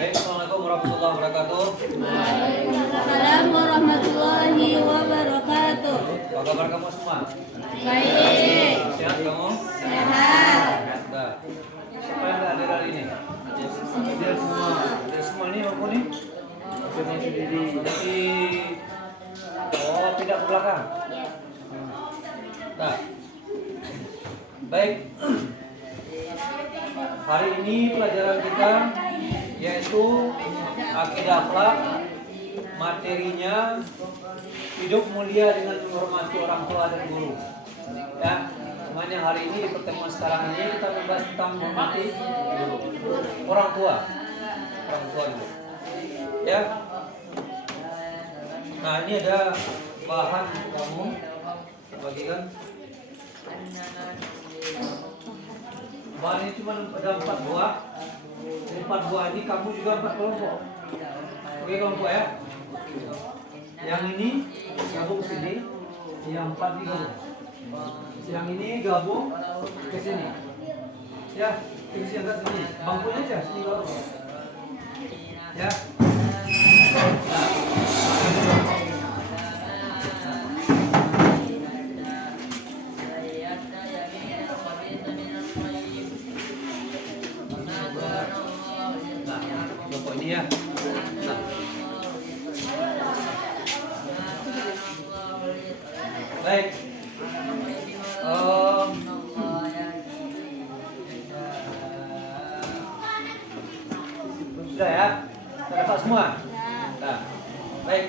Baik, Assalamualaikum warahmatullahi wabarakatuh. Waalaikumsalam warahmatullahi wabarakatuh. Apa kabar kamu semua? Baik. Sehat kamu? Sehat. Nah, siapa yang nggak hadir hari ini? Hadir semua. Hadir semua ini apa nih? Hadirnya sendiri. Jadi, pindah ke belakang. Nah, baik. Hari ini pelajaran kita yaitu akidah akhlak, materinya hidup mulia dengan menghormati orang tua dan guru. Ya, semuanya hari ini di pertemuan sekarang ini kita membahas tentang menghormati guru, orang tua dulu. Ya. Nah, ini ada bahan untuk kamu bagikan. Bahan ini cuma ada 4 buah. 4 buah ini kamu juga 4 kelompok. Oke kelompok ya. Yang ini gabung sini, yang 4 ini gabung. Yang ini gabung ke sini. Ya, ke sini enggak sini. Bangkunya aja sini gabung. Ya. Kelompok ini ya. Nah. Baik. Sudah ya? Dapat semua? Nah. Baik.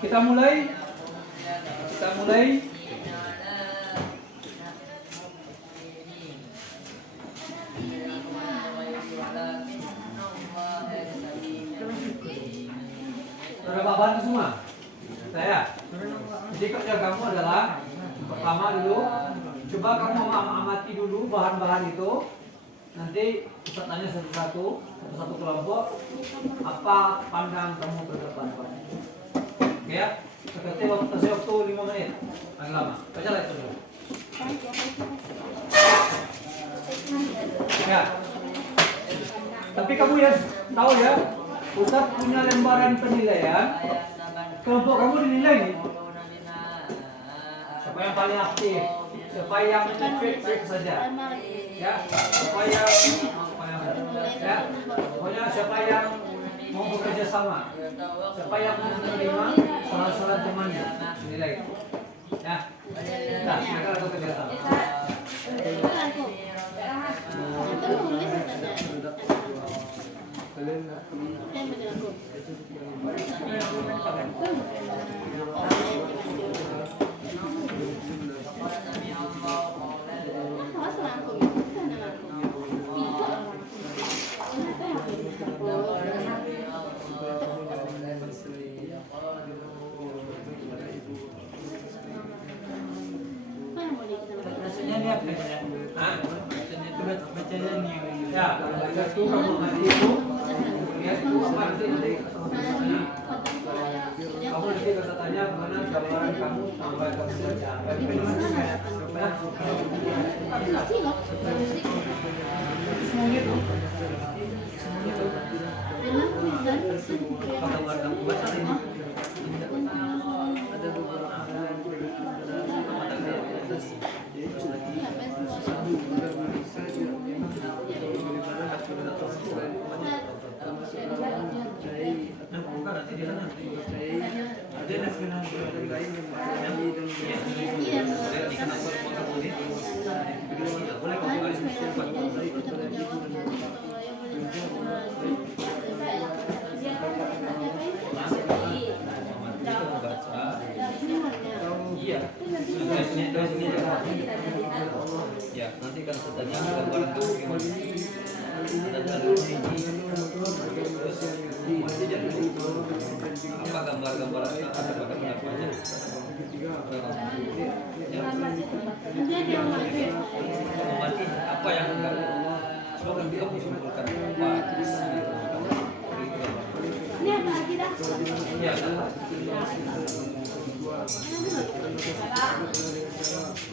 Kita mulai. Sudah bahan semua? Saya. Jadi kerja kamu adalah pertama dulu, coba kamu amati dulu bahan-bahan itu. Nanti kita tanya satu-satu kelompok, apa pandang kamu ke depan? Oke ya? Seperti waktu 5 menit. Agak lama. Bacalah itu dulu. Ya. Tapi kamu ya tahu ya, Ustaz punya lembaran penilaian. Kelompok kamu dinilai nih. Siapa yang paling aktif? Siapa yang fit saja? Ya, siapa yang ya, pokoknya siapa yang mau bekerja sama, siapa yang mau menerima salah-salah temannya, nilai. Ya, nah, mereka lakukan kerja sama. Ya, baca itu kamu nanti itu lihat itu apa nanti kamu nanti kata tanya mana gambaran kamu tambah kamu baca. Tapi gambar kamu baca ini. Ada beberapa ya, nanti kan tanya gambaran kamu gimana. Masih jadi apa gambar-gambar ada pada pendapatnya. Mengamati apa yang kamu coba nanti kamu simpulkan apa isi ya.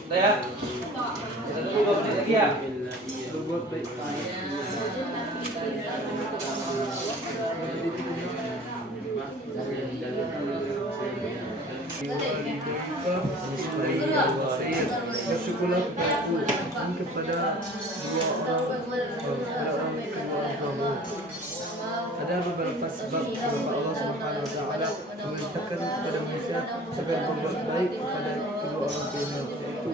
Udah ya? Kita tunggu 2 menit lagi ya. Bersyukurlah kepadaku dan kepada dua orang tuamu. Ada beberapa sebab kenapa Allah Subhanahu wa taala memerintahkan kepada manusia agar berbuat baik kepada kedua orang tuanya, yaitu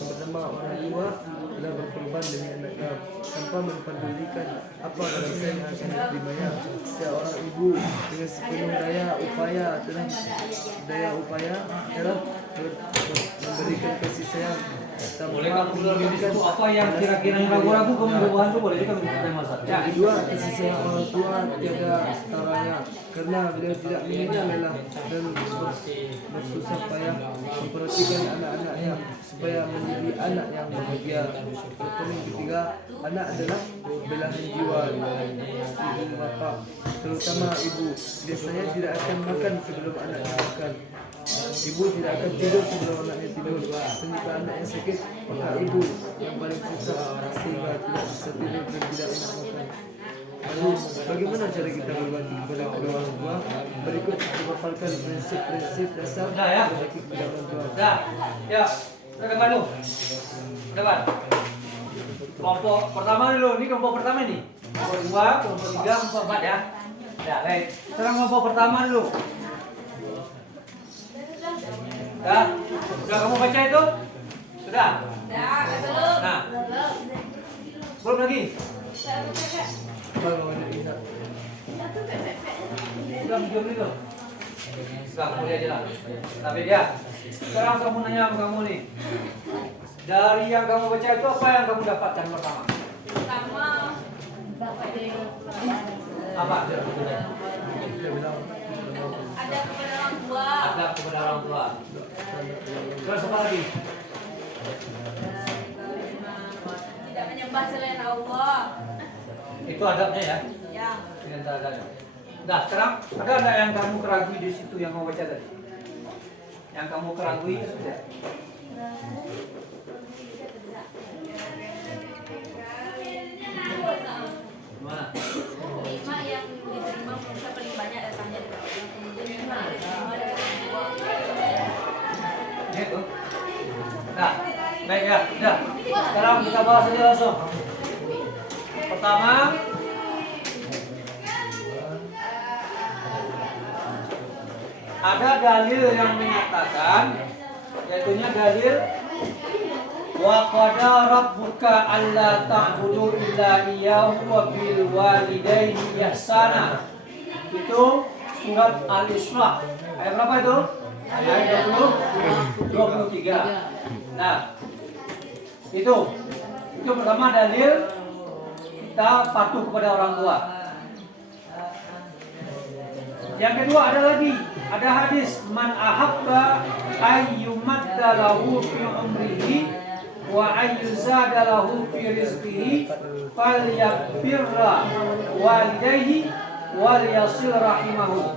yang pertama, orang tua telah berkorban demi anaknya tanpa mempedulikan apa dosa yang akan diterimanya. Setiap orang ibu dengan sepenuh daya upaya telah memberikan kasih sayang Boleh kamu keluarkan di situ apa yang kira-kira yang ragu-ragu kamu berbuat itu boleh juga kamu tanya masa. Yang kedua, kasih sayang orang tua tiada taranya karena beliau tidak mengenal lelah dan bersusah payah memperhatikan anak-anaknya supaya menjadi anak yang bahagia. Yang ketiga, anak adalah belahan jiwa ibu bapa, terutama ibu. Biasanya tidak akan makan sebelum anaknya makan. Ibu tidak akan tidur sebelum anaknya tidur. Dan jika anaknya sakit, maka ibu yang paling susah sehingga tidak bisa tidur dan tidak enak makan. Lalu, bagaimana cara kita berbakti kepada kedua orang tua? Berikut dipaparkan prinsip-prinsip dasar berbakti kepada orang tua. Dah, ya, kita depan dulu. Depan. Kelompok pertama dulu, ini kelompok pertama ini. Kelompok 2, kelompok 3, kelompok 4 ya. Ya, baik. Sekarang kelompok pertama dulu. Dah, sudah kamu baca itu? Sudah? Nah, belum lagi? Sudah jom itu. Kamu aja lah. Tapi dia. Sekarang kamu nanya sama kamu nih. Dari yang kamu baca itu apa yang kamu dapatkan pertama? Apa? Adab kepada orang tua. Terus apa lagi? Tidak menyembah selain Allah. Itu adabnya ya? Ya. Dengan adabnya. Nah, sekarang ada enggak yang kamu keragui di situ yang kamu baca tadi? Yang kamu keragui sudah? Gimana? Lima yang diterima manusia paling banyak datangnya dari Allah. Gitu. Nah, baik ya. Udah. Sekarang kita bahas aja langsung. Pertama, ada dalil yang menyatakan, yaitunya dalil wa qada rabbuka alla ta'budu illa iyyahu wa bil walidaini ihsana. Itu surat Al-Isra. Ayat berapa itu? Ayat 23. Nah, itu pertama dalil kita patuh kepada orang tua. Yang kedua ada lagi, ada hadis man ahabba ayyumadda lahu fi umrihi wa ayyuzada lahu fi rizqihi falyabirra walidayhi wal yasil rahimahu.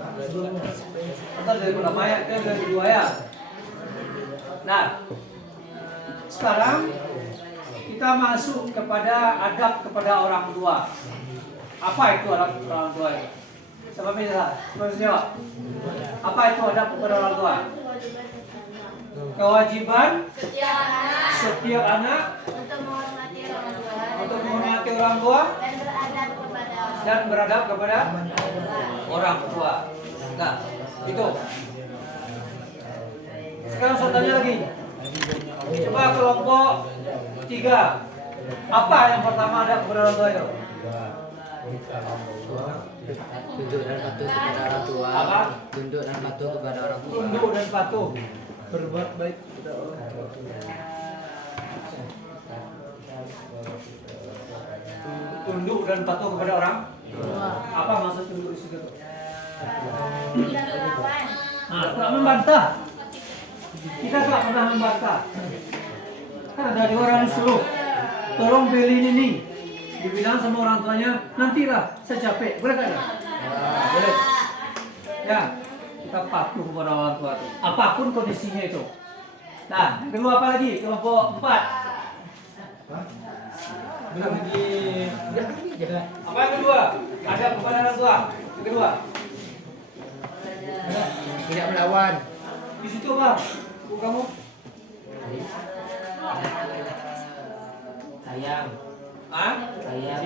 Kata dari ulama ayat itu dari dua ya. Nah, sekarang kita masuk kepada adab kepada orang tua. Apa itu adab kepada orang tua itu? Siapa bisa? Terus jawab. Apa itu adab kepada orang tua? Kewajiban setiap anak untuk menghormati orang tua dan beradab kepada orang tua. Nah, itu. Sekarang saya tanya lagi. Coba kelompok 3. Apa yang pertama ada kepada orang tua itu? Tunduk dan patuh kepada orang tua. Apa? Tunduk dan patuh kepada orang tua. Tunduk dan patuh. Berbuat baik kepada orang tua. Tunduk dan patuh kepada orang. Apa maksud tunduk di situ? Nah, tak membantah. Kita tak pernah membantah. Kan ada orang suruh, tolong beli ini. Dibilang sama orang tuanya, nantilah saya capek. Boleh tak? Boleh. Ya, kita patuh kepada orang tua itu. Apapun kondisinya itu. Nah, kedua apa lagi? Kelompok 4. Belum lagi. Apa yang kedua? Ada kepada orang tua. Yang kedua. Tidak melawan. Di situ apa? Buku kamu? Sayang. Ah? Sayang.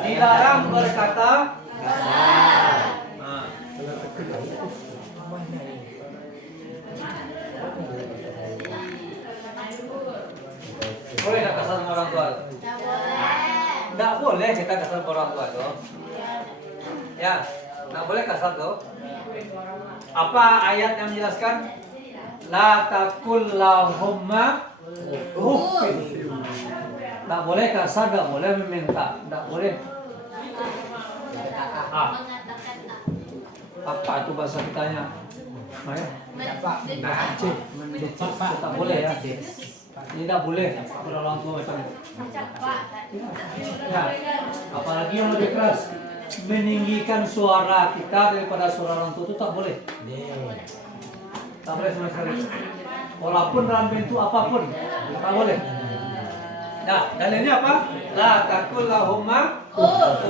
Dilarang berkata Kasar. Nah. Boleh tak kasar sama orang tua? Tidak boleh kita kasar sama orang tua tuh. Ya, tidak boleh kasar tuh. Apa ayat yang menjelaskan? La taqul lahumma uffin. Tidak boleh kasar, tidak boleh meminta, tidak boleh. Ah, apa itu bahasa kitanya? Maya? Tak boleh ya. Ini tidak boleh kepada orang tua macam itu. Ya, apalagi yang lebih keras, meninggikan suara kita daripada suara orang tua itu tak boleh. Tak boleh sama sekali. Walaupun dalam bentuk apapun, tak boleh. Nah, dalilnya apa? La taqul lahumma uff.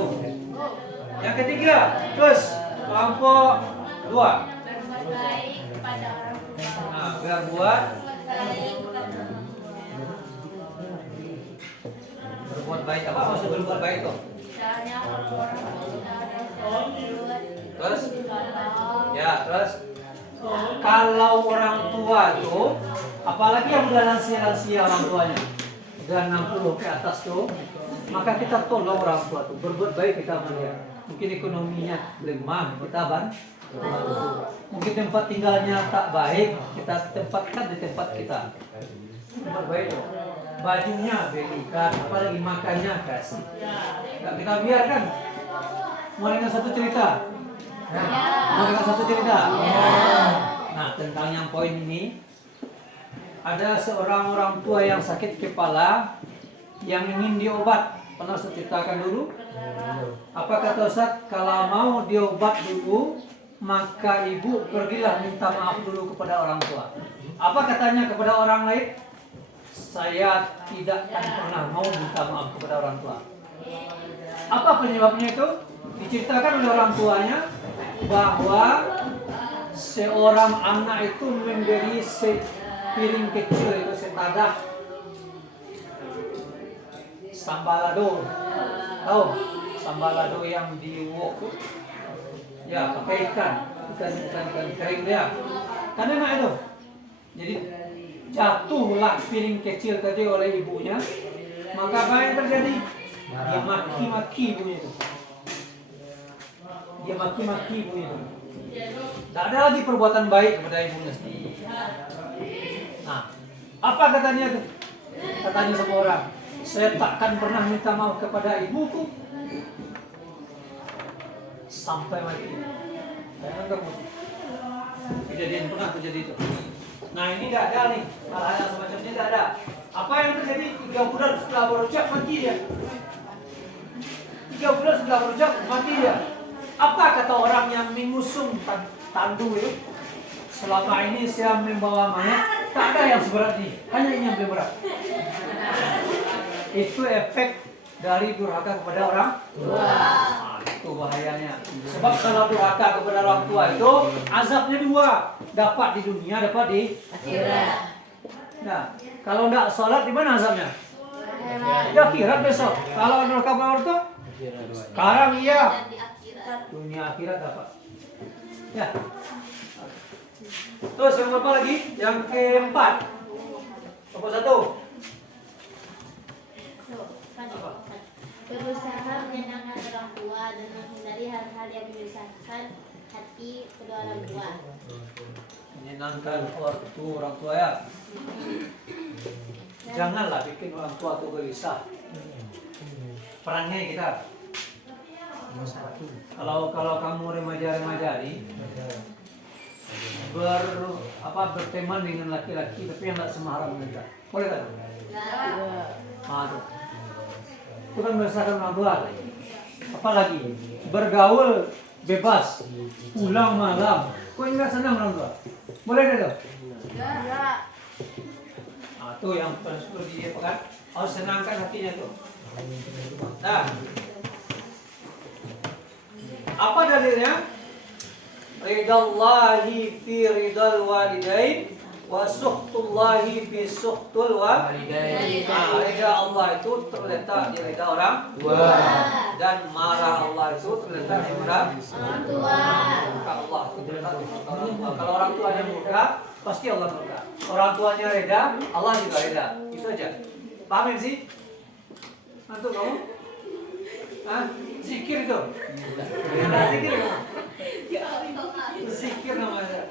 Yang ketiga, terus kelompok 2. Berbuat baik kepada orang tua. Nah, biar buat berbuat baik. Apa maksud berbuat baik itu? Misalnya kalau orang tua kita ada sakit, Terus? tolong. Ya, terus kalau orang tua tuh, apalagi yang udah lansia-lansia orang tuanya, udah 60 ke atas tuh, maka kita tolong orang tua tuh, berbuat baik kita sama dia. Mungkin ekonominya lemah, kita bantu. Mungkin tempat tinggalnya tak baik, kita tempatkan di tempat kita. Berbuat baik tuh. Bajunya belikan, apalagi makannya kasih. Nggak kita biarkan. Mau dengar satu cerita? Mau dengar satu cerita? Nah, tentang yang poin ini, ada seorang orang tua yang sakit kepala yang ingin diobat. Pernah saya ceritakan dulu? Apa kata Ustaz? Kalau mau diobat dulu, maka ibu pergilah minta maaf dulu kepada orang tua. Apa katanya kepada orang lain? Saya tidak akan pernah mau minta maaf kepada orang tua. Apa penyebabnya itu? Diceritakan oleh orang tuanya bahwa seorang anak itu memberi sepiring kecil itu setadah sambalado. Tahu sambalado yang diwok? Ya, pakai ikan kering dia. Kan enak itu. Jadi jatuhlah piring kecil tadi oleh ibunya. Maka apa yang terjadi? Dia maki-maki ibunya itu. Dia maki-maki ibunya itu. Tak ada lagi perbuatan baik kepada ibunya sendiri. Nah, apa katanya itu? Katanya sama orang, saya takkan pernah minta maaf kepada ibuku sampai mati. Bayangkan kamu. Kejadian pernah terjadi itu. Nah, ini tidak ada nih, hal-hal semacam ini tidak ada. Apa yang terjadi? 3 bulan setelah berucap mati dia. 3 bulan setelah berucap mati dia. Apa kata orang yang mengusung tandu itu? Selama ini saya membawa mayat, tak ada yang seberat ini, hanya ini yang lebih berat. Itu efek dari durhaka kepada orang tua. Nah, itu bahayanya. Sebab kalau durhaka kepada orang tua itu azabnya 2, dapat di dunia, dapat di akhirat. Nah, kalau tidak sholat di mana azabnya? Di akhirat besok. Kalau durhaka kepada orang tua, sekarang iya, dunia akhirat dapat. Ya. Terus yang apa lagi? Yang keempat. Apa satu? Berusaha menyenangkan orang tua dan menghindari hal-hal yang menyusahkan hati kedua orang tua. Menyenangkan orang tua ya. Janganlah bikin orang tua itu gelisah. Perannya kita. Kalau kamu remaja nih, berteman dengan laki-laki tapi yang tidak semahram kita, boleh kan? Tuh. Itu kan berdasarkan orang tua. Apalagi bergaul bebas, pulang malam. Kok enggak senang orang tua? Boleh kan? Tuh yang seperti dia kan, harus senangkan hatinya tuh. Nah, apa dalilnya? ridallahi fi ridal walidain wa suhtullahi fi suhtul walidain. Rida Allah itu terletak di rida orang tua, dan marah Allah itu terletak di orang tua. murka Allah itu terletak di murka orang tua. Kalau orang tuanya murka, pasti Allah murka. Orang tuanya reda, Allah juga reda. Itu aja. Paham sih? Antum kamu? Zikir itu. Zikir kamu. Zikir namanya.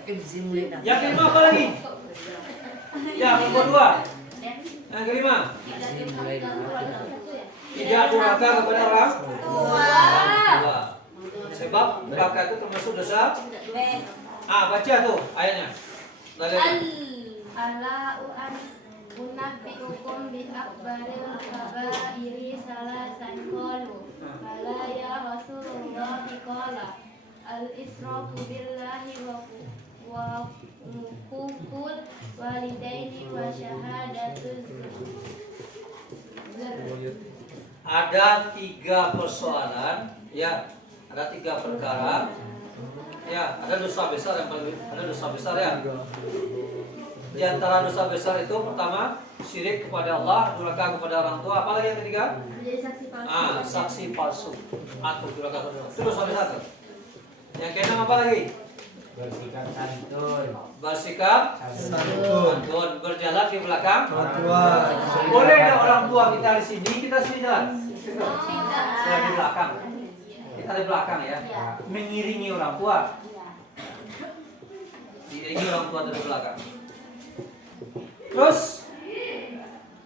Yang kelima apa lagi? Yang kedua. Yang kelima. Tidak durhaka kepada orang tua. Sebab durhaka itu termasuk dosa. Baca tuh ayatnya. Unabbi'ukum bi akbaril kabairi salasan qalu bala ya Rasulullah qala al-israfu billahi wa huququl walidaini wa syahadatuz zur. Ada 3 persoalan, ya, ada 3 perkara, ya, ada dosa besar yang paling, ada dosa besar ya. Di antara dosa besar itu pertama syirik kepada Allah, durhaka kepada orang tua. Apalagi yang ketiga? Menjadi saksi palsu. Saksi palsu atau durhaka kepada orang tua. Itu dosa besar tuh. Yang keenam apa lagi? Bersikap santun. Bersikap Santun. santun, berjalan di belakang Orang tua. Boleh ada orang tua kita di sini, kita sini jalan. Saya di belakang. Kita di belakang ya. Mengiringi orang tua. Diiringi orang tua dari belakang. Terus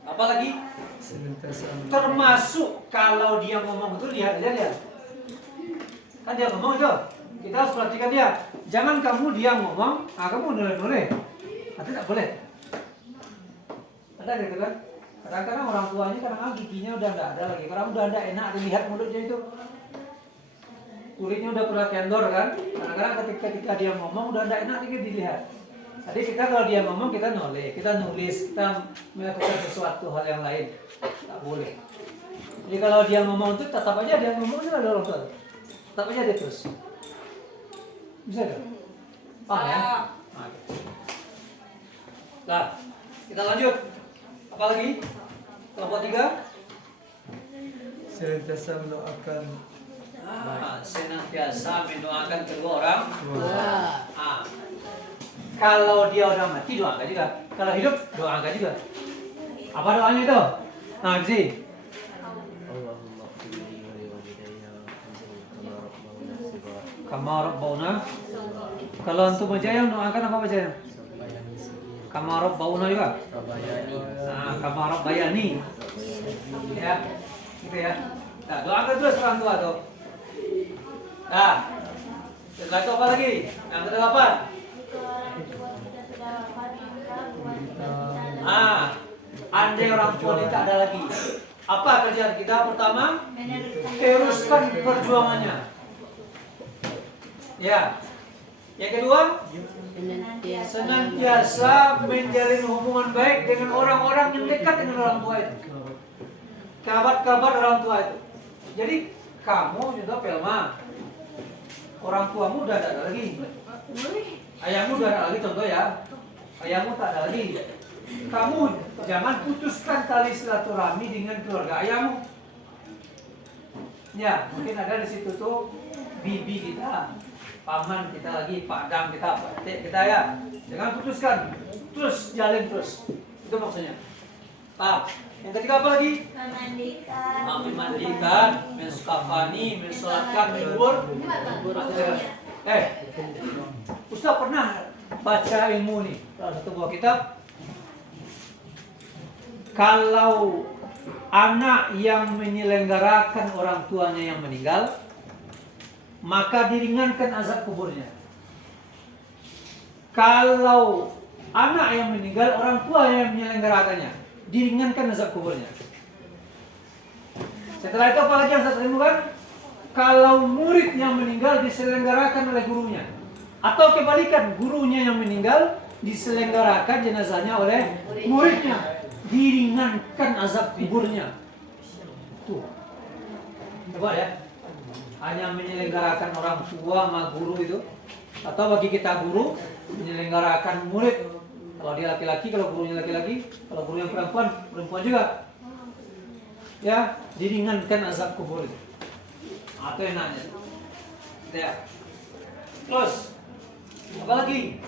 apa lagi? Senantiasa Termasuk kalau dia ngomong itu lihat aja dia. Kan dia ngomong itu. Kita harus perhatikan dia. Jangan kamu dia ngomong, kamu noleh-noleh. Nanti tak boleh. Ada gitu kan? Kadang-kadang orang tuanya kadang-kadang giginya udah nggak ada lagi. Kadang udah ada enak dilihat mulutnya itu. Kulitnya udah pernah kendor kan? Kadang-kadang ketika dia ngomong udah nggak enak lagi dilihat. Jadi kita kalau dia ngomong kita noleh, kita nulis, kita melakukan sesuatu hal yang lain. Tak boleh. Jadi kalau dia ngomong itu tetap aja dia ngomongnya ada orang tua. Tetap aja dia terus. Bisa gak? Paham ya? Nah, kita lanjut. Apa lagi? Kelompok 3. senantiasa mendoakan Senantiasa mendoakan kedua orang tua. Kalau dia udah mati doakan juga. Kalau hidup doakan juga. Apa doanya itu? Nah, sih. Allahumma qini wa liwalidayya kama rabbawna shighara. Kama rabbawna. Kalau antum Majayang doakan apa Majayang? Kama rabbawna juga. Kama rabbayani. Ya. Gitu ya. Nah, doakan terus orang tua tuh. Nah. Setelah itu apa lagi? Yang ke-8. Andai orang tua kita ada lagi. Apa kerjaan kita? Pertama, teruskan perjuangannya. Ya. Yang kedua, senantiasa menjalin hubungan baik dengan orang-orang yang dekat dengan orang tua itu. Kabar-kabar orang tua itu. Jadi kamu juga Pelma, orang tuamu udah ada lagi. Ayahmu udah ada lagi, contoh ya. Ayahmu tak ada lagi. Kamu jangan putuskan tali silaturahmi dengan keluarga ayahmu. Ya, mungkin ada di situ tuh bibi kita, paman kita lagi, padang kita, patik kita ya. Jangan putuskan, terus jalin terus. Itu maksudnya. Yang ketiga apa lagi? Memandikan, menskafani, mensolatkan, menghibur. Ustaz pernah baca ilmu nih, salah satu buah kitab. Kalau anak yang menyelenggarakan orang tuanya yang meninggal, maka diringankan azab kuburnya. Kalau anak yang meninggal, orang tua yang menyelenggarakannya, diringankan azab kuburnya. Setelah itu apa lagi yang saya temukan? Kalau murid yang meninggal diselenggarakan oleh gurunya, atau kebalikan, gurunya yang meninggal diselenggarakan jenazahnya oleh muridnya, diringankan azab kuburnya. Tuh, coba ya, hanya menyelenggarakan orang tua sama guru itu Atau bagi kita guru menyelenggarakan murid. Kalau dia laki-laki, kalau gurunya laki-laki, kalau guru yang perempuan, perempuan juga. Ya, diringankan azab kubur itu. Atau enaknya. Ya. Terus, apa lagi?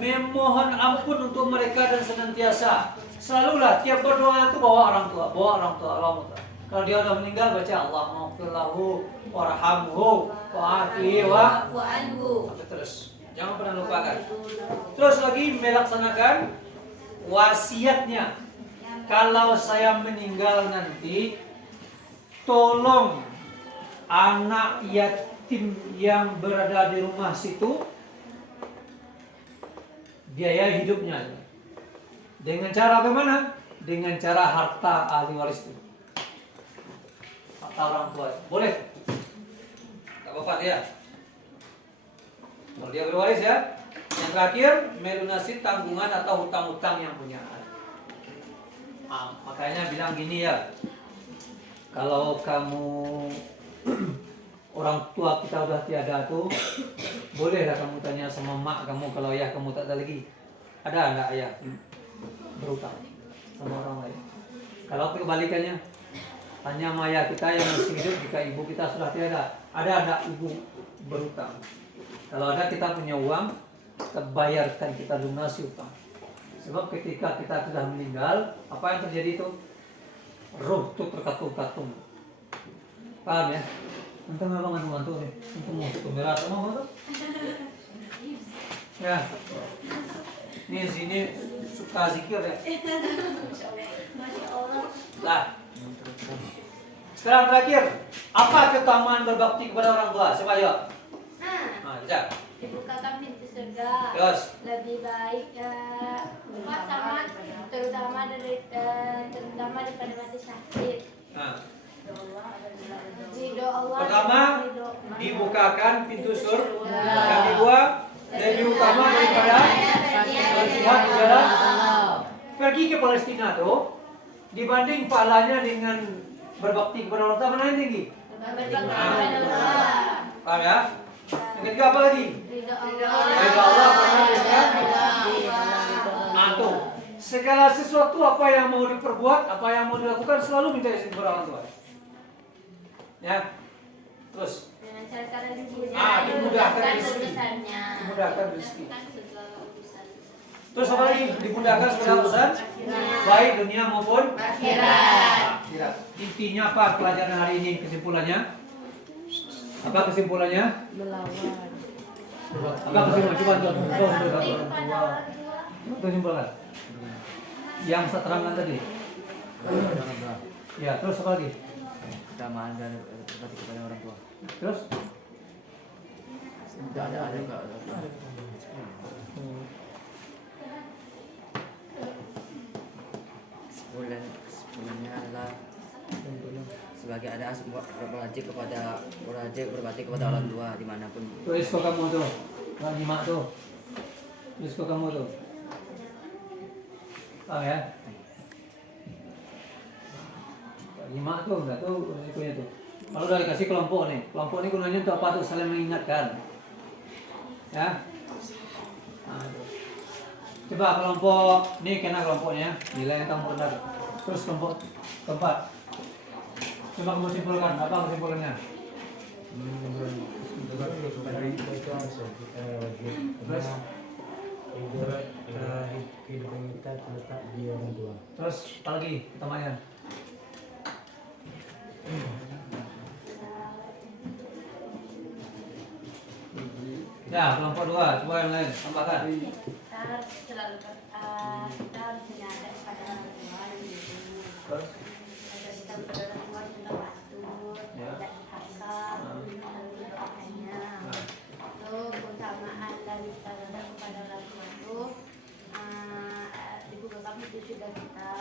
Memohon ampun untuk mereka dan senantiasa. Selalulah tiap berdoa itu bawa orang tua, Allah. Kalau dia udah meninggal baca Allahumma warhamhu wa'afihi wa'anhu. Terus, jangan pernah lupakan. Terus lagi melaksanakan wasiatnya. Kalau saya meninggal nanti, tolong anak yatim yang berada di rumah situ biaya hidupnya. Dengan cara bagaimana? Dengan cara harta ahli waris itu. Harta orang tua. Boleh? Tak apa-apa dia. Kalau dia berwaris ya. Yang terakhir, melunasi tanggungan atau hutang-hutang yang punya. Makanya bilang gini ya. Kalau kamu orang tua kita udah tiada tuh, bolehlah kamu tanya sama mak kamu kalau ayah kamu tak ada lagi. Ada enggak ayah berutang sama orang lain? Kalau kebalikannya, tanya sama ayah kita yang masih hidup jika ibu kita sudah tiada, ada enggak ibu berutang? Kalau ada, kita punya uang, kita bayarkan, kita lunasi utang. Sebab ketika kita sudah meninggal, apa yang terjadi itu? Roh itu terkatung-katung. Paham ya? Entah memang ngantuk nih. Untuk mau merah sama apa tuh? Ya. Ini sini suka zikir ya. Lah. Sekarang terakhir, apa keutamaan berbakti kepada orang tua? Coba jawab. Nah, bisa. Dibukakan pintu surga. Terus. Lebih baik terutama daripada mati syahid. Nah. Ridho Allah. Pertama, dibukakan pintu surga. Yang kedua, lebih utama daripada berjihad di jalan pergi ke Palestina tuh, dibanding pahalanya dengan berbakti kepada Allah, mana yang tinggi? Paham ya? Yang ketiga apa lagi? Ridho Allah karena antum. Segala sesuatu apa yang mau diperbuat, apa yang mau dilakukan selalu minta izin kepada orang tua. Ya. Terus dengan cara dimudahkan urusannya. Dimudahkan rezeki. Terus apa lagi? Dimudahkan segala urusan baik dunia maupun akhirat. Intinya apa pelajaran hari ini? Kesimpulannya? Apa kesimpulannya? Melawan. Apa kesimpulan? Coba tuh simpulkan. Yang saya terangkan tadi. Ya, terus apa lagi? Keutamaan dan berbakti kepada orang tua. Terus? Ada. Sebulannya adalah sebagai ada wajib berbakti kepada orang tua dimanapun. Tulis kok kamu tuh, nggak nyimak tuh. Tulis kok kamu tuh. Ya? Nyimak tuh, nggak tuh risikonya tuh. Kalau udah dikasih kelompok nih gunanya untuk apa tuh? Saling mengingatkan. Ya. Nah, coba kelompok ini kena kelompoknya nilai yang kamu rendah. Terus kelompok keempat. Coba kamu simpulkan apa kesimpulannya? Kehidupan kita terletak di orang tua. Terus apa lagi utamanya? Ya, kelompok dua, coba yang lain tambahkan. Kita harus selalu menyadar pada orang tua. Terus? Kita berdoa semua tentang waktu dan hakam dan doanya. Itu keutamaan dari kita kepada orang tua itu dibukakan pintu surga kita.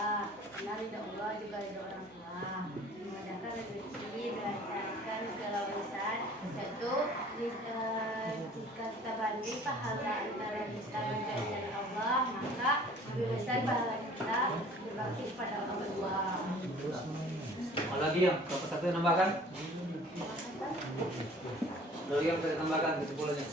Dari Allah juga dari orang tua. Memudahkan rezeki, melancarkan segala urusan. Yaitu jika kita banding pahala antara kita dan Allah, maka lebih besar pahala kita berbakti kepada orang tua. Apa lagi yang satu nambahkan? Ada lagi yang bisa ditambahkan kesimpulannya?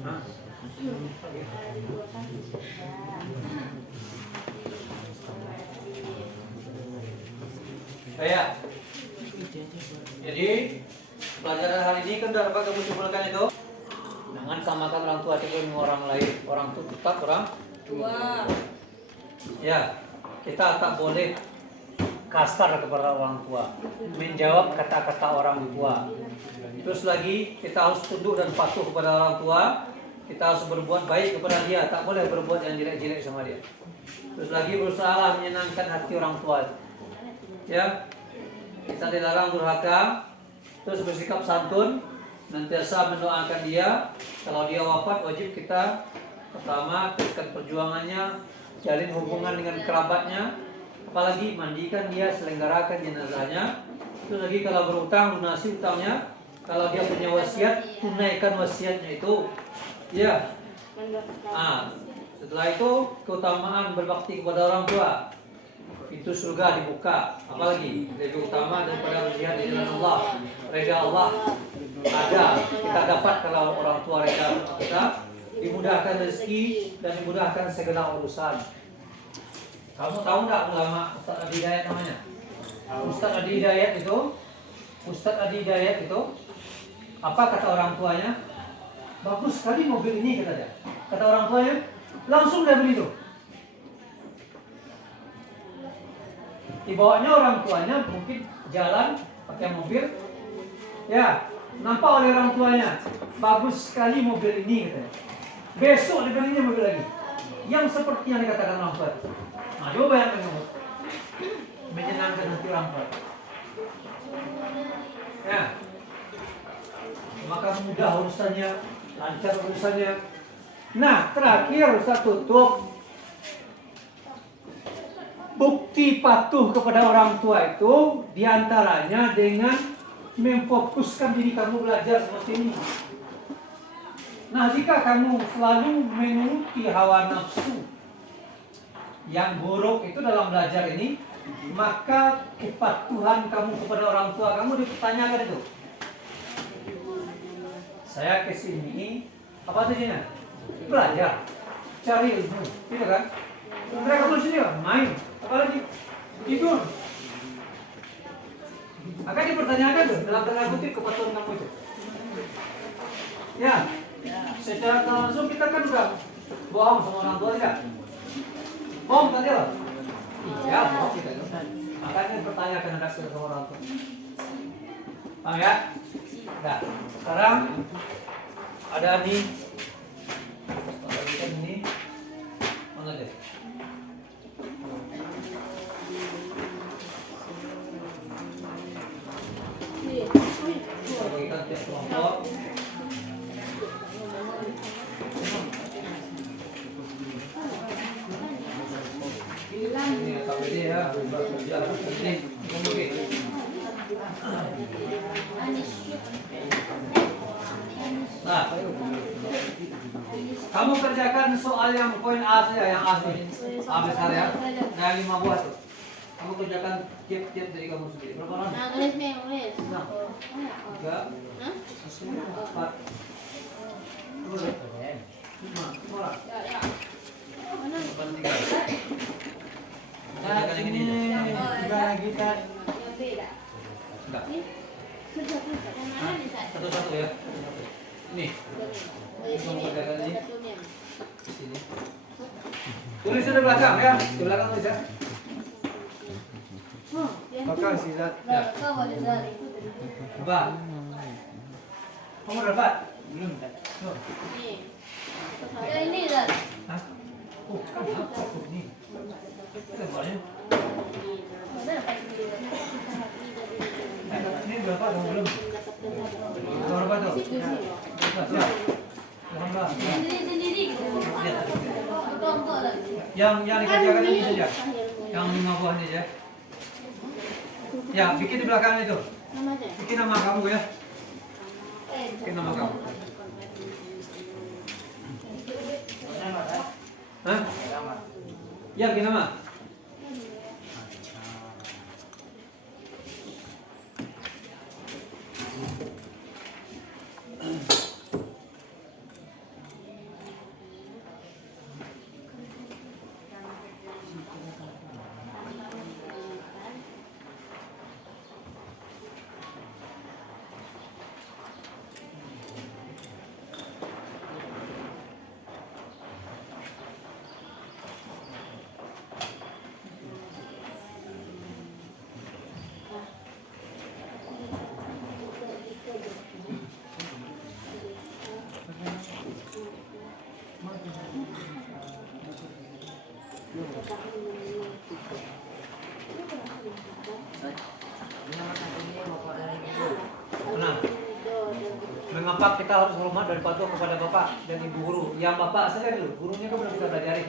Hah? Kayak. Jadi pelajaran hari ini kan dapat kamu simpulkan itu. Jangan samakan orang tua dengan orang lain. Orang tua tetap orang tua. Ya, kita tak boleh kasar kepada orang tua, menjawab kata-kata orang tua. Terus lagi kita harus tunduk dan patuh kepada orang tua. Kita harus berbuat baik kepada dia, tak boleh berbuat yang jelek-jelek sama dia. Terus lagi berusaha menyenangkan hati orang tua. Ya, kita dilarang durhaka. Terus bersikap santun, nantiasa mendoakan dia. Kalau dia wafat, wajib kita pertama teruskan perjuangannya, jalin hubungan dengan kerabatnya, apalagi mandikan dia, selenggarakan jenazahnya. Terus lagi kalau berutang, lunasi utangnya. Kalau dia punya wasiat, tunaikan wasiatnya itu. Ya. Setelah itu keutamaan berbakti kepada orang tua. Pintu surga dibuka. Apalagi lebih utama daripada berjihad di jalan Allah. Reda Allah ada, kita dapat kalau orang tua reda kita, dimudahkan rezeki dan dimudahkan segala urusan. Kamu tahu nggak ulama Ustaz Adi Hidayat namanya? Ustaz Adi Hidayat itu apa kata orang tuanya? Bagus sekali mobil ini kata dia. Kata orang tuanya, langsung dia beli itu. Dibawanya orang tuanya mungkin jalan pakai mobil. Ya, nampak oleh orang tuanya, bagus sekali mobil ini katanya. Besok dibelinya mobil lagi yang seperti yang dikatakan orang tua. Nah, coba bayangkan kamu, menyenangkan hati orang tua. Ya, maka mudah urusannya, lancar urusannya. Nah, terakhir Ustaz tutup. Bukti patuh kepada orang tua itu diantaranya dengan memfokuskan diri kamu belajar seperti ini. Nah, jika kamu selalu menuruti hawa nafsu yang buruk itu dalam belajar ini, maka kepatuhan kamu kepada orang tua kamu dipertanyakan itu. Saya kesini, apa tujuannya? Belajar, cari ilmu, gitu kan? Mereka kamu sini main, apalagi tidur. Akan dipertanyakan tuh dalam tanda kutip kepatuhan kamu itu. Ya, secara langsung kita kan udah bohong sama orang tua tidak? Bohong tadi loh. Iya, bohong kita itu. Makanya dipertanyakan ada sama orang tua. Paham ya? Nah, sekarang ada nih. Ini mana deh? Bagikan tiap kelompok. Ini KPD ya, kerja penting. Nah, kamu kerjakan soal yang poin A saja, yang A sih, A besar ya, yang 5 buah tuh. Kamu kerjakan tiap-tiap dari kamu sendiri. Berapa orang? Nah, tulis nih, tulis. 6, 3, 4, 5 orang. Mana? 3. Kerjakan yang ini aja. kita Yang beda. Enggak. Ini satu-satu. Yang mana nih, Sat? Satu-satu ya. Ini. Oh, di sini. Satunya. Di sini. Tulis di belakang ya. Di belakang tulis ya. Oh, yang Pakai itu. sih Zat. Ya. Kau ada dari itu. Apa? Kamu dapat? Belum. Tuh. Nih. Yang ini, Zat. Hah? Oh, kan apa ini? Itu banyak. Mana dapat ini? Ini berapa? Kamu belum? Itu berapa tuh? Siap. Alhamdulillah. Sendiri-sendiri gitu. Lihat. Kelompok lagi. Yang dikerjakan ini saja. Yang 5 buah ini ya. Ya, bikin di belakang itu. Namanya? Bikin nama kamu ya. Bikin nama kamu. Hah? Ya, kenapa? Nah, mengapa kita harus hormat dan patuh kepada Bapak dan Ibu guru? Yang Bapak saja dulu, gurunya kan belum kita pelajari.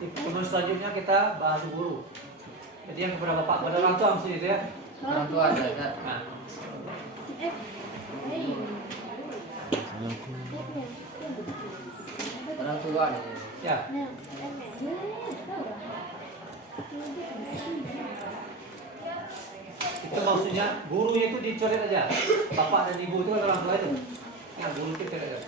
Di pertemuan selanjutnya kita bahas guru. Jadi yang kepada Bapak, kepada orang tua mesti itu ya. Orang tua ada. Nah, Orang tua ada. ya. Itu maksudnya gurunya itu dicoret aja. Bapak dan Ibu itu kan orang tua itu. Yang guru itu coret aja.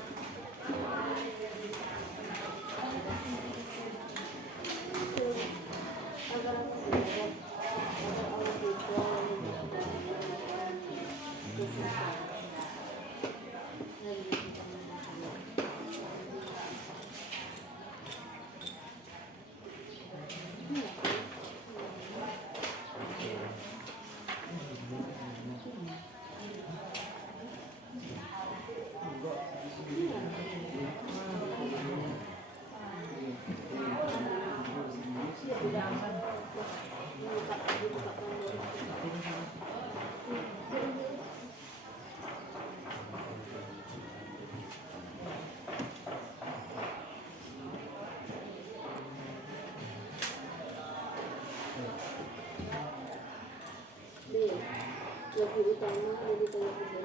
Lebih utama dari televisi.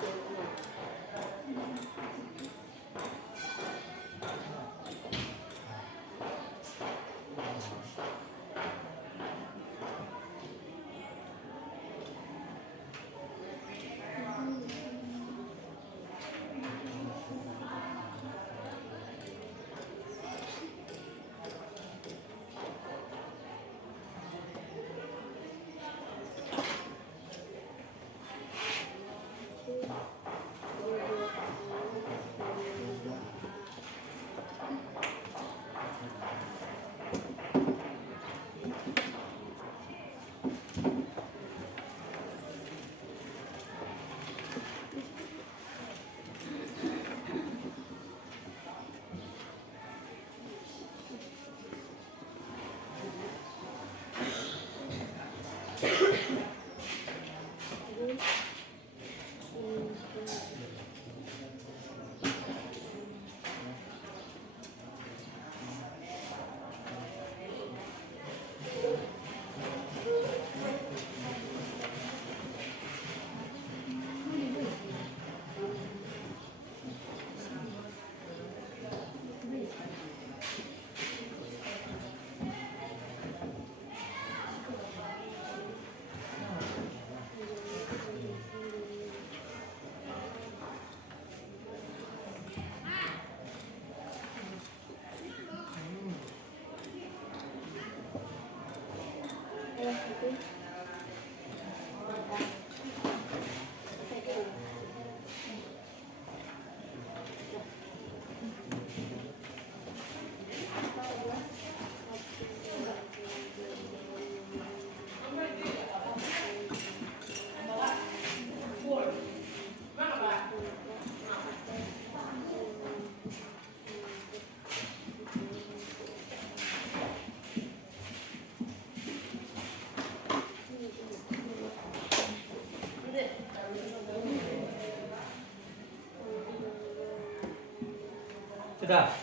Sudah.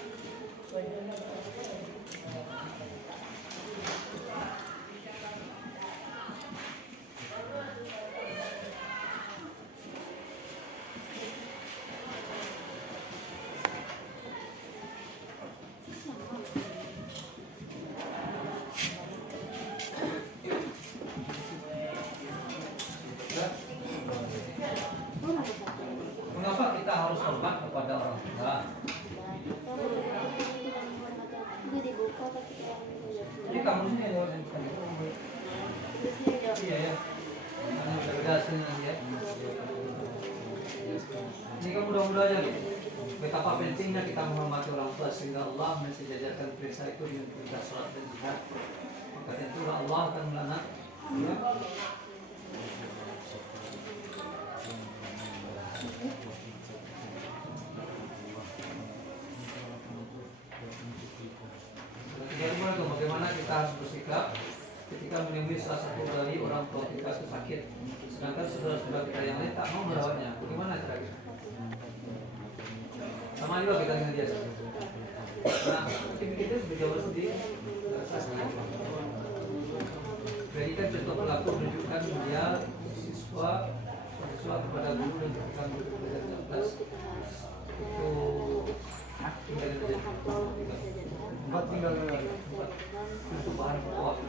kamusnya ada yang Terusnya jawab. iya ya. Karena beda dengan dia. Ini kan mudah-mudah aja gitu. Betapa pentingnya kita menghormati orang tua sehingga Allah mensejajarkan perintah itu dengan perintah sholat dan jihad. Maka tentu Allah akan melaknat. Ya. Jadi bagaimana kita harus bersikap ketika menemui salah satu dari orang tua kita sakit, sedangkan saudara-saudara kita yang lain tak mau merawatnya. Bagaimana cara kita? Sama juga kita dengan dia. Nah, mungkin kita sebagai jauh sedih. Berikan contoh pelaku menunjukkan dia siswa kepada guru dan ketika guru belajar di kelas itu tinggal di Empat tinggal untuk bahan pokok.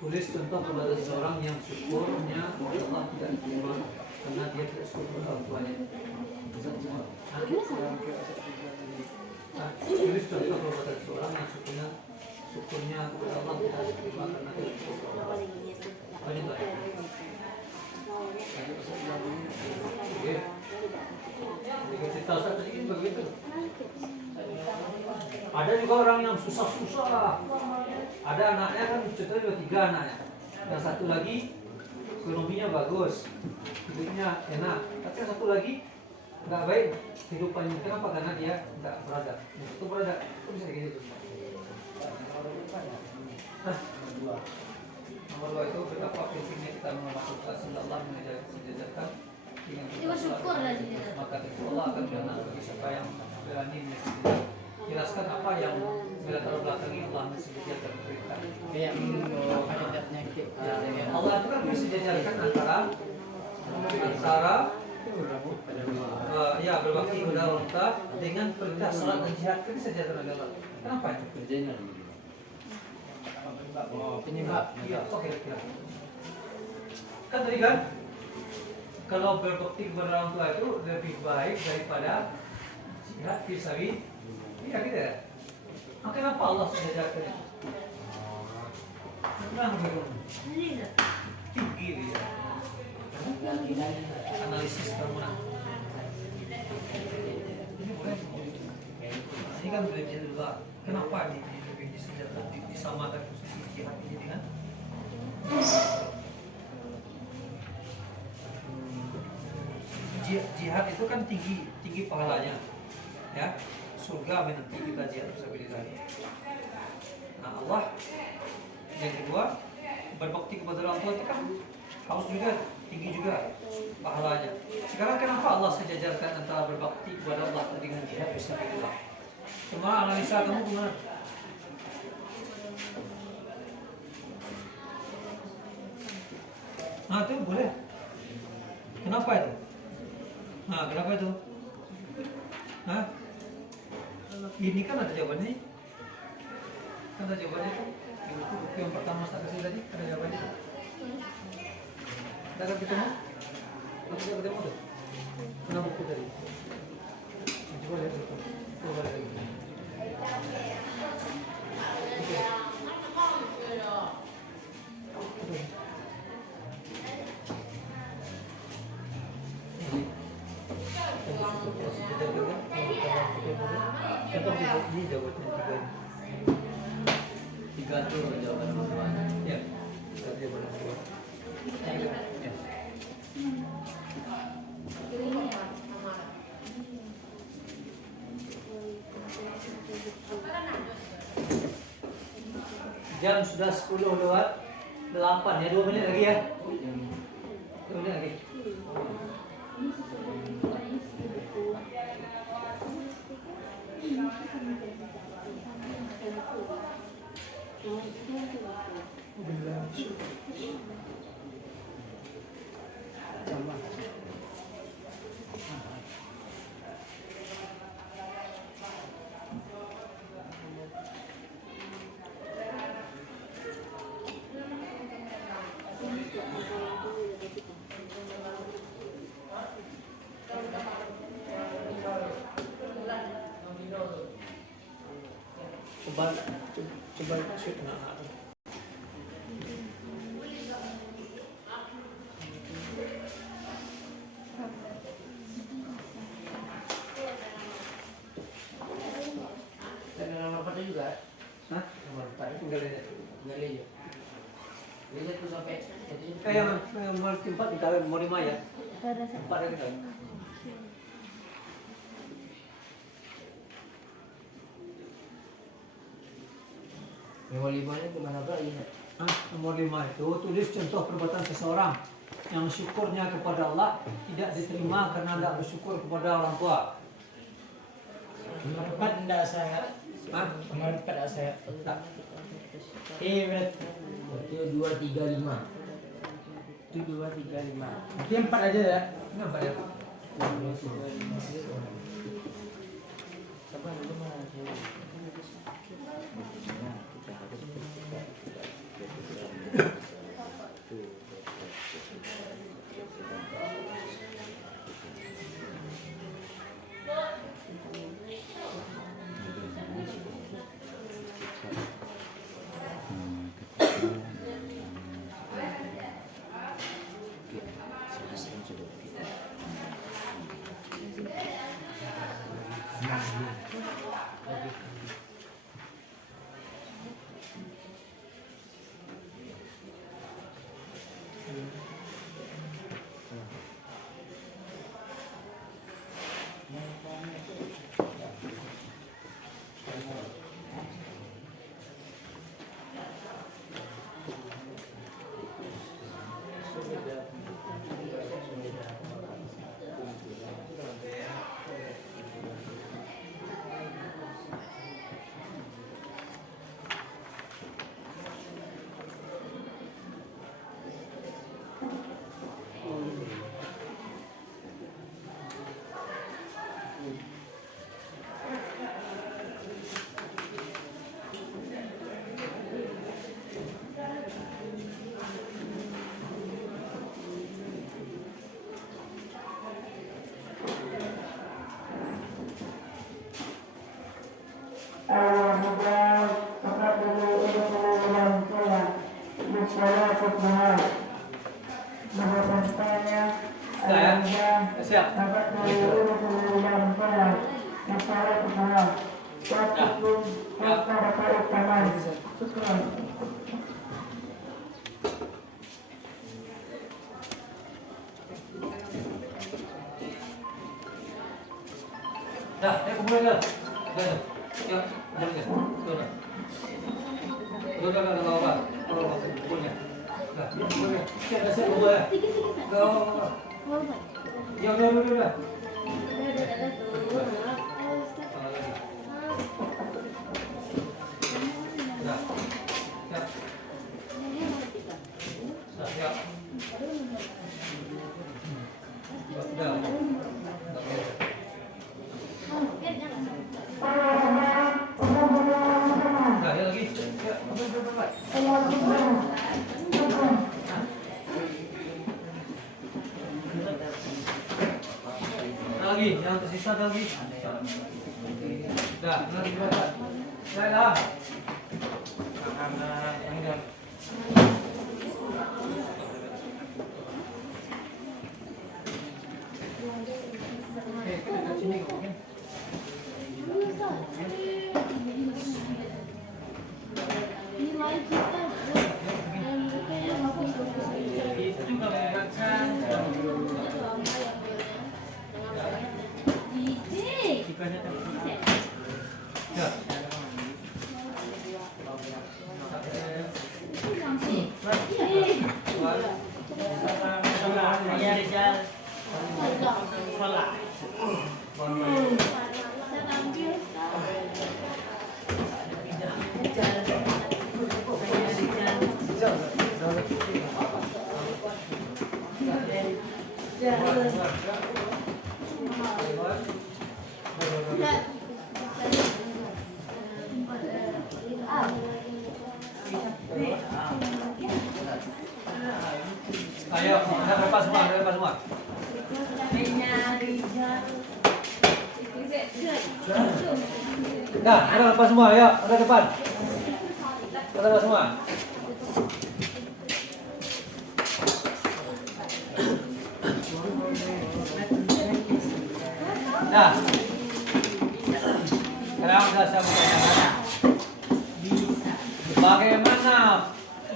Tulis contoh kepada seseorang yang syukurnya Allah tidak diterima karena dia tidak syukur orang tuanya. Tulis contoh kepada seseorang yang syukurnya kepada Allah tidak diterima karena dia tidak syukur orang tuanya. Apa itu? Cerita sedikit begitu. Ada juga orang yang susah-susah. Ada anaknya kan contohnya ada 3 anaknya. Yang satu lagi ekonominya bagus, hidupnya enak. Tapi yang satu lagi nggak baik kehidupannya. Kenapa? Karena dia nggak beradab. Yang satu beradab, itu bisa kayak gitu. Nomor 2 itu betapa pentingnya kita menghormati Allah mengajarkan dengan Itu syukur lah dia. maka itu Allah akan berkenan bagi siapa yang berani menjelaskan apa yang melatar belakangi Allah mensejajarkan perintah. Kayak ada penyakit. Allah itu kan mensejajarkan antara ya berbakti kepada orang tua dengan perintah salat dan jihad kan disejajarkan oleh Allah. Kenapa itu? Kerjanya penyebab. Iya, oke. Kan tadi kan kalau berbakti kepada orang tua itu lebih baik daripada jihad fisabilillah. Iya gitu ya. Nah, kenapa Allah sejajarkan itu? Kenapa begitu? Tinggi dia. Analisis kamu nak. Ini boleh. Ini kan belajar juga. Kenapa ini lebih disejajarkan disamakan posisi jihad ini dengan jihad itu kan tinggi pahalanya, ya surga menanti kita jihad fisabilillah. Nah Allah yang kedua berbakti kepada orang tua itu kan harus juga tinggi juga pahalanya. Sekarang kenapa Allah sejajarkan antara berbakti kepada Allah dengan jihad fisabilillah? Cuma analisa kamu gimana? Nah itu boleh. Kenapa itu? Nah, kenapa itu? Hah? Ini kan ada jawabannya. Kan ada jawabannya tuh. Di buku yang pertama saya kasih tadi ada jawabannya. Kita akan ketemu. Kita ketemu tuh. Mana buku tadi? Coba lihat situ. Coba lihat lagi. Ini jawabannya tiga tuh jawaban nomor 2. Ya, tiga jawaban nomor 2. Ya. Jam sudah 10 lewat 8 ya, 2 menit lagi ya. 2 menit lagi. Coba shoot na. Nomor 4 juga. Hah? Nomor 4 Tinggal ini. tinggal aja. Lihat tuh sampai Yang mau tempat kita mau 5 ya. Pada 4 ya kita. nomor 5 nya kemana lagi? Nomor 5 itu tulis contoh perbuatan seseorang yang syukurnya kepada Allah tidak diterima karena tidak bersyukur kepada orang tua. Nomor 4 enggak saya. Hah? Nomor 4 enggak saya. Tak. Berarti 2 3 5. Itu 2, 3, 5. Berarti 4 aja ya. Kenapa ya? Siap. Dah, kumpulin dah. Dah. Ya, boleh ke? Sudah. Sudah enggak apa-apa. Kalau kumpulnya. Dah, kumpulnya. Siap, dah siap kumpul ya. Enggak apa-apa. Ya, udah. Lagi, yang tersisa lagi. Dah, lagi berapa? Saya dah. Nilai kita Itu juga mengingatkan. Ya. Ayo, ada berapa semua? Dah, ada lepas semua, ya, ada depan. Ada lepas semua. Dah. Sekarang sudah saya mau tanya.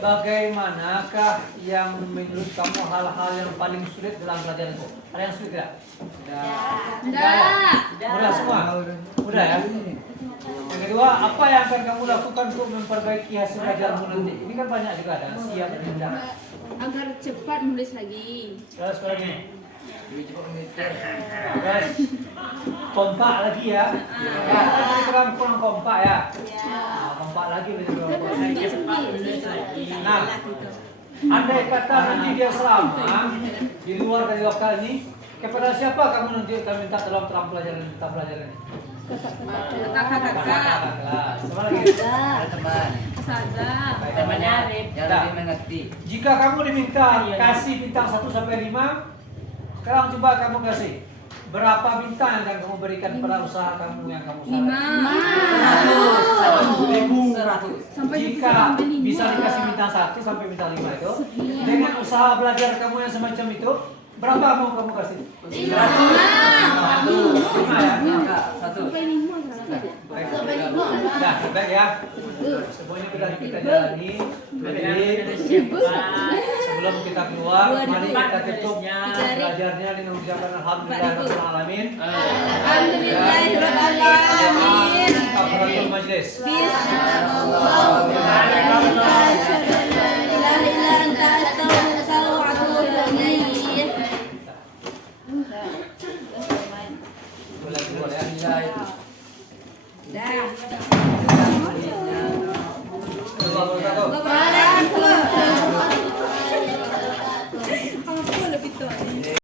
Bagaimanakah yang menurut kamu hal-hal yang paling sulit dalam pelajaran itu? Ada yang sulit tidak? Tidak. Mudah semua? Mudah ya? Yang kedua, apa yang akan kamu lakukan untuk memperbaiki hasil pelajaranmu nanti? Ini kan banyak juga, ada siap dan tidak. Agar cepat nulis lagi. Terus lagi. Terus kompak lagi ya. Ya, kurang kompak ya. Nah, kompak lagi betul. Nah, andai kata nanti dia selama di luar dari lokal ini, kepada siapa kamu nanti akan minta tolong dalam pelajaran ini? Kakak-kakak. Kelas. Sama lagi. Teman. Ustazah. Temannya yang Dah. lebih mengerti. Jika kamu diminta kasih bintang 1 sampai 5, sekarang coba kamu kasih berapa bintang yang akan kamu berikan pada usaha kamu yang kamu usahakan? 100. Sampai Jika bisa dikasih bintang 1 sampai bintang 5 itu, dengan usaha belajar kamu yang semacam itu, berapa mau kamu kasih? 5 ya? sampai 5 Baik. Nah, baik ya. Semuanya sudah kita jalani. Jadi sebelum kita keluar, mari kita tutup belajarnya dengan mengucapkan alhamdulillahirabbil alamin. Alhamdulillahirobbilalamin. Kafaratul majlis. Bismillahirrahmanirrahim.